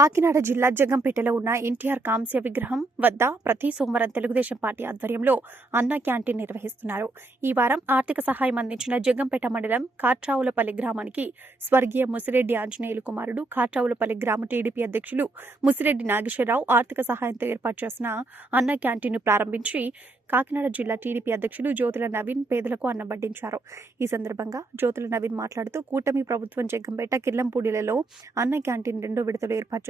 కాకినాడ జిల్లా జగ్గంపేటలో ఉన్న ఎన్టీఆర్ కాంస్య విగ్రహం వద్ద ప్రతి సోమవారం తెలుగుదేశం పార్టీ ఆధ్వర్యంలో అన్న క్యాంటీన్ నిర్వహిస్తున్నారు. ఈ వారం ఆర్థిక సహాయం అందించిన జగ్గంపేట మండలం కాట్రావులపల్లి గ్రామానికి స్వర్గీయ ముసిరెడ్డి ఆంజనేయులు కుమారుడు కాట్రావులపల్లి గ్రామ టీడీపీ అధ్యక్షులు ముసిరెడ్డి నాగేశ్వరరావు ఆర్థిక సహాయంతో ఏర్పాటు చేసిన అన్న క్యాంటీన్ను ప్రారంభించి కాకినాడ జిల్లా టీడీపీ అధ్యక్షులు జ్యోతుల నవీన్ పేదలకు అన్నం వడ్డించారు. ఈ సందర్భంగా జ్యోతుల నవీన్ మాట్లాడుతూ కూటమి ప్రభుత్వం జగ్గంపేట కిల్లంపూడిలలో అన్న క్యాంటీన్ 2 విడతలు ఏర్పాటు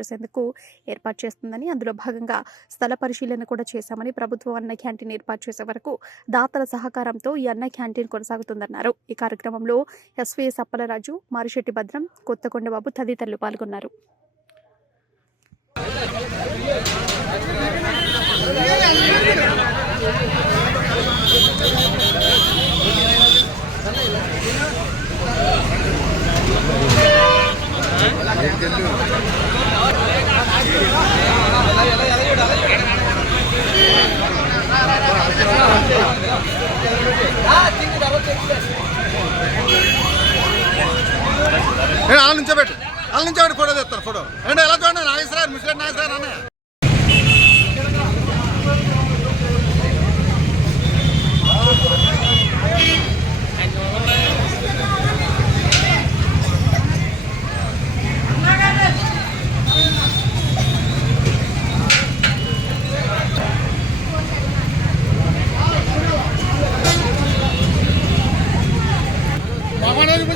చేస్తుందని, అందులో భాగంగా స్థల పరిశీలన కూడా చేశామని, ప్రభుత్వం అన్న క్యాంటీన్ ఏర్పాటు చేసే వరకు దాతల సహకారంతో ఈ అన్న క్యాంటీన్ కొనసాగుతుందన్నారు. ఈ కార్యక్రమంలో ఎస్వీఎస్ అప్పలరాజు, మారిశెట్టి భద్రం, కొత్తకొండబాబు తదితరులు పాల్గొన్నారు. వాళ్ళ నుంచో పెట్టు ఫోటో తెస్తారు. ఫోటో అంటే ఎలా చూడండి, నాగేశ్వర ముసిరెడ్డి నాగేశ్వర అన్నయ్య.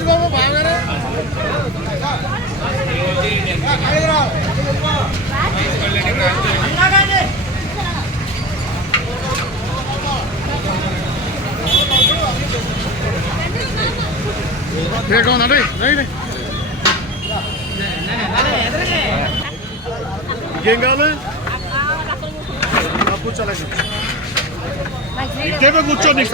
బాబు బాగానే ఉందండి. ఇంకేం కావాలి? కూర్చోలేదు, ఇంకేమో కూర్చోండి.